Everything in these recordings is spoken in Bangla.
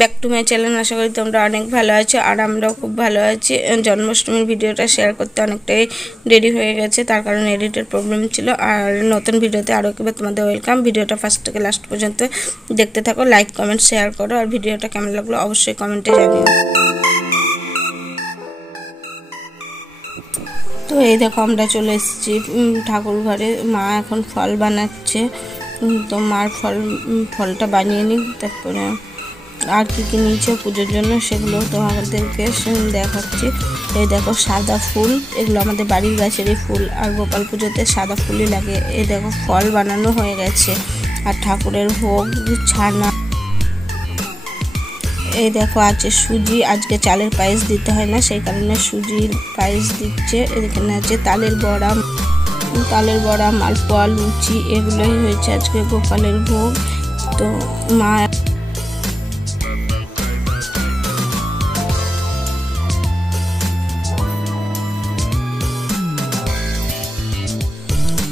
Back to my channel. আশা করি তোমরা অনেক ভালো আছো আর আমরাও খুব ভালো আছি। জন্মাষ্টমীর ভিডিওটা শেয়ার করতে অনেকটাই দেরি হয়ে গেছে, তার কারণে এডিটের প্রবলেম ছিল। আর নতুন ভিডিওতে আরও একবার তোমাদের ওয়েলকাম। ভিডিওটা ফার্স্ট থেকে লাস্ট পর্যন্ত দেখতে থাকো, লাইক কমেন্ট শেয়ার করো, আর ভিডিওটা কেমন লাগলো অবশ্যই কমেন্টে জানিও। তো এই দেখো আমরা চলে এসেছি ঠাকুর ঘরে। মা এখন ফল বানাচ্ছে, তো মার ফলটা বানিয়ে নিই, তারপরে আর কী কী নিয়েছে পুজোর জন্য সেগুলো তোমাদেরকে দেখাচ্ছি। এই দেখো সাদা ফুল, এগুলো আমাদের বাড়ির গাছেরই ফুল, আর গোপাল পুজোতে সাদা ফুলই লাগে। এই দেখো ফল বানানো হয়ে গেছে, আর ঠাকুরের ভোগ ছানা। এই দেখো আছে সুজি, আজকে চালের পায়েস দিতে হয় না, সেই কারণে সুজির পায়েস দিচ্ছে। এখানে আছে তালের বড়া, মালপোয়া, লুচি, এগুলোই হয়েছে আজকে গোপালের ভোগ। তো মা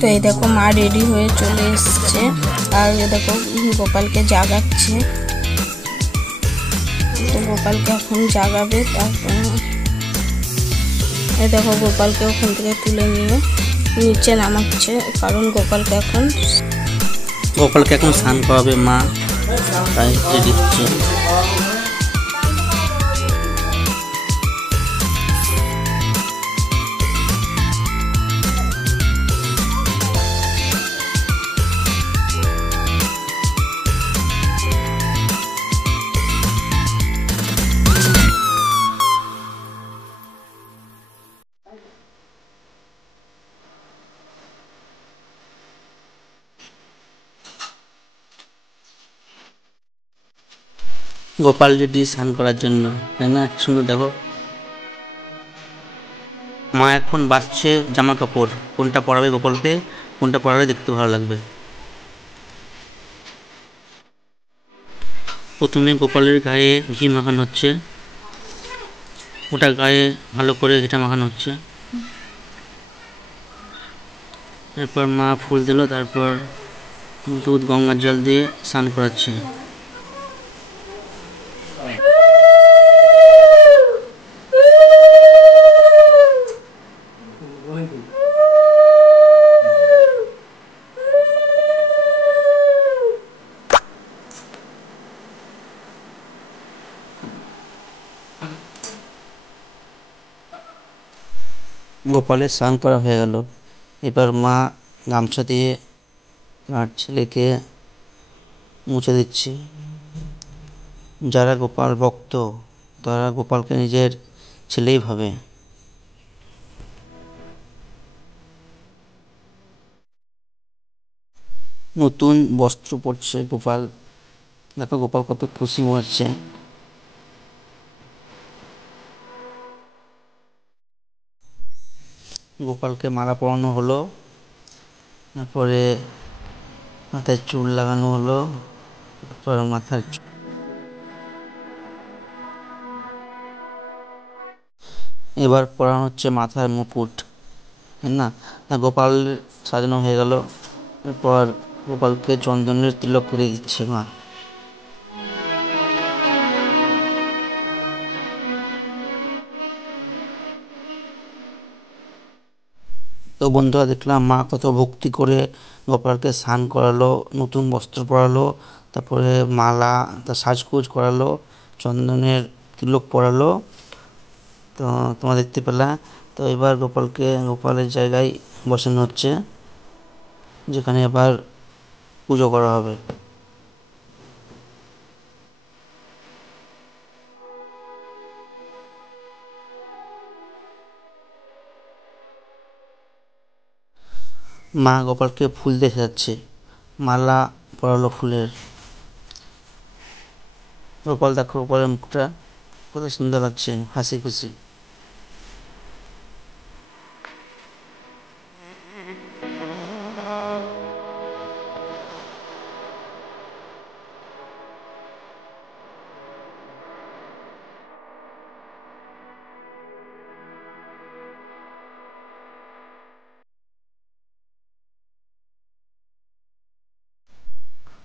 তো এই দেখো মা রেডি হয়ে চলে এসছে, আর এ দেখো গোপালকে জাগাচ্ছে। তো গোপালকে এখন জাগাবে, তারপর এই দেখো গোপালকে ওখান থেকে তুলে নিয়ে নিচে নামাচ্ছে, কারণ গোপালকে এখন স্নান করাবে মা, তাই রেডি হচ্ছে। গোপাল রেডি স্নান করার জন্য, তাই না? সুন্দর দেখো। মা এখন বাছছে জামা কাপড়, কোনটা পরাবে গোপালকে, কোনটা পরাবে দেখতে ভালো লাগবে। প্রথমে গোপালের গায়ে ঘি মাখানো হচ্ছে, ওটা গায়ে ভালো করে ঘিটা মাখানো হচ্ছে। এরপর মা ফুল দিল, তারপর দুধ গঙ্গার জল দিয়ে স্নান করাচ্ছে। গোপালের স্নান করা হয়ে গেল, এবার মা গামছা দিয়ে আর ছেলেকে মুছে দিচ্ছে। যারা গোপাল ভক্ত তারা গোপালকে নিজের ছেলেই ভাবে। নতুন বস্ত্র পরছে গোপাল, দেখো গোপাল কত খুশি হচ্ছে। গোপালকে মালা পরানো হলো, তারপরে মাথায় চুল লাগানো হলো, তারপর মাথার এবার পরানো হচ্ছে মাথার মুকুট, না গোপাল সাজানো হয়ে গেল। এরপর গোপালকে চন্দনের তিলক করে দিচ্ছে মা। তো বন্ধুরা, দেখলাম মা কত ভক্তি করে গোপালকে স্নান করালো, নতুন বস্ত্র পরালো, তারপরে মালা, তার সাজগোজ করালো, চন্দনের তিলক পরালো। তো তোমরা দেখতে পেলা। তো এবার গোপালের জায়গায় বসানো হচ্ছে, যেখানে এবার পুজো করা হবে। মা গোপালকে ফুল দিয়ে সাজাচ্ছে, মালা পরালো ফুলের। গোপাল দেখো গোপালের মুখটা কত সুন্দর লাগছে, হাসি খুশি।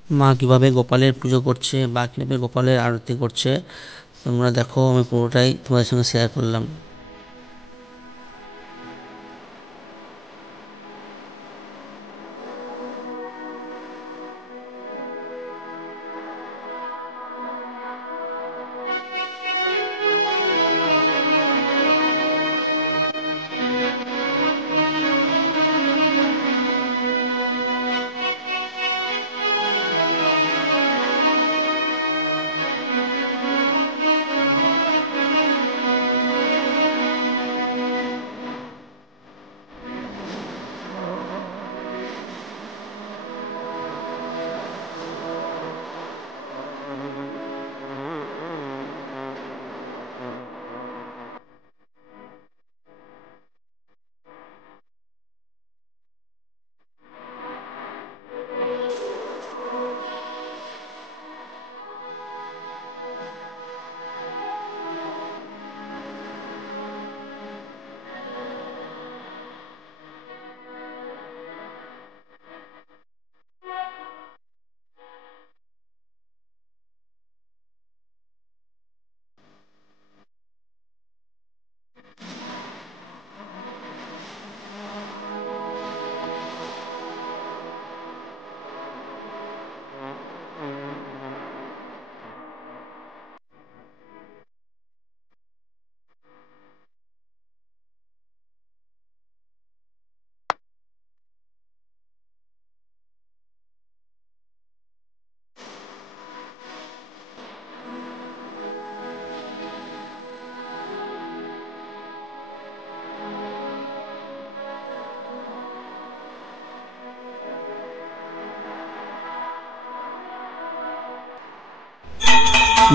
মা কীভাবে গোপালের পুজো করছে বা কীভাবে গোপালের আরতি করছে তোমরা দেখো, আমি পুরোটাই তোমাদের সঙ্গে শেয়ার করলাম।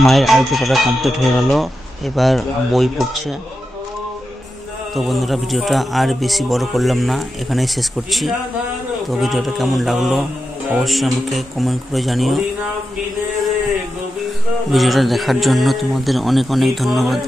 মায়ের আরতি করা কমপ্লিট হয়ে গেল, এবার বই পড়ছে। তো বন্ধুরা, ভিডিওটা আর বেশি বড় করলাম না, এখানেই শেষ করছি। তো ভিডিওটা কেমন লাগলো অবশ্যই আমাকে কমেন্ট করে জানিও। ভিডিওটা দেখার জন্য তোমাদের অনেক অনেক ধন্যবাদ।